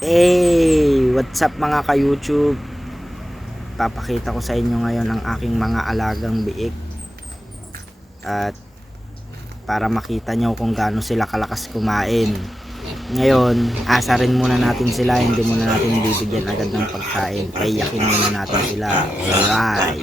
Hey! What's up mga ka-YouTube? Papakita ko sa inyo ngayon ang aking mga alagang biik. At para makita nyo kung gaano sila kalakas kumain. Ngayon, asarin muna natin sila. Hindi muna natin bibigyan agad ng pagkain. Paiyakin muna natin sila. Alright!